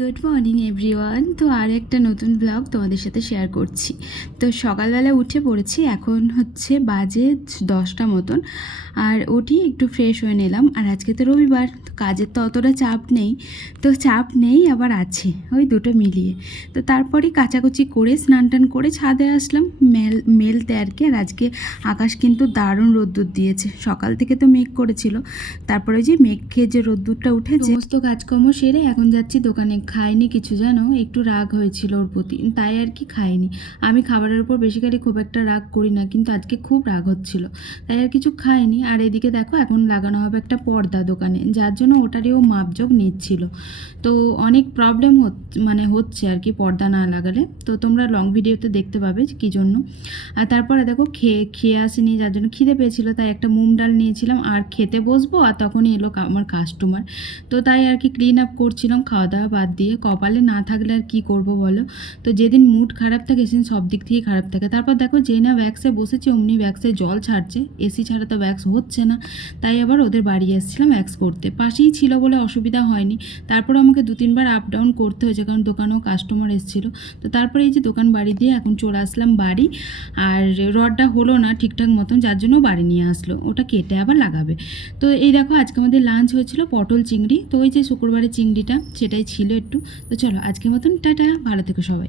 Good morning everyone. তো আর একটা নতুন ব্লগ তোমাদের সাথে শেয়ার করছি। তো সকালবেলা উঠে পড়েছি, এখন হচ্ছে বাজে 10টা মতন। আর উঠি একটু ফ্রেশ হয়ে নিলাম। আর আজকে তো রবিবার, তো কাজের তো অতটা চাপ নেই। তো চাপ নেই আবার আছে, ওই দুটো মিলিয়ে। তো তারপরে কাচাকুচি করে স্নান টান করে ছাদে আসলাম মেলতে আর কি। আর আজকে আকাশ কিন্তু দারুণ রোদ্দুর দিয়েছে, সকাল থেকে তো মেঘ করেছিল, তারপরে যে মেঘ খেয়ে যে রোদ্দুরটা উঠেছে। সমস্ত কাজকর্ম সেরে এখন যাচ্ছি দোকানে। খাইনি কিছু, জানো, একটু রাগ হয়েছিল ওর প্রতি, তাই আর কি খাইনি। আমি খাবারের উপর বেসিক্যালি খুব একটা রাগ করি না, কিন্তু আজকে খুব রাগ হচ্ছিল, তাই আর কিছু খাইনি। আর এদিকে দেখো এখন লাগানো হবে একটা পর্দা দোকানে, যার জন্য ওটারও মাপজোক নিচ্ছিল। তো অনেক প্রবলেম হচ্ছে আর কি পর্দা না লাগালে। তো তোমরা লং ভিডিওতে দেখতে পাবে কী জন্য। আর তারপরে দেখো খেয়ে আসিনি, যার জন্য খিদে পেয়েছিল, তাই একটা মুগ ডাল নিয়েছিলাম আর খেতে বসবো। আর তখনই এলো আমার কাস্টমার। তো তাই আর কি ক্লিন আপ করছিলাম খাওয়া দাওয়া বাদ দিয়ে। কপালে না থাকলে আর কি করব বলো। তো যেদিন মুড খারাপ থাকে সেদিন সব দিক থেকে খারাপ থাকে। তারপর দেখো যেই না ভ্যাক্সে বসেছি অমনি ভ্যাক্সে জল ছাড়ছে, এসি ছাড়া তো ভ্যাক্স হচ্ছে না। তাই আবার ওদের বাড়ি এসেছিলাম ভ্যাক্স করতে, পাশেই ছিল বলে অসুবিধা হয়নি। তারপর আমাকে 2-3 বার আপ ডাউন করতে হয়েছে, কারণ দোকানেও কাস্টমার এসেছিলো। তো তারপরে এই যে দোকান বাড়ি দিয়ে এখন চলে আসলাম বাড়ি। আর রডটা হলো না ঠিকঠাক মতন, যার জন্য বাড়ি নিয়ে আসলো, ওটা কেটে আবার লাগাবে। তো এই দেখো আজকে আমাদের লাঞ্চ হয়েছিল পটল চিংড়ি। তো ওই যে শুক্রবারের চিংড়িটা সেটাই ছিল একটু। তো চলো আজকের মতন টাটা, ভালো থেকো সবাই।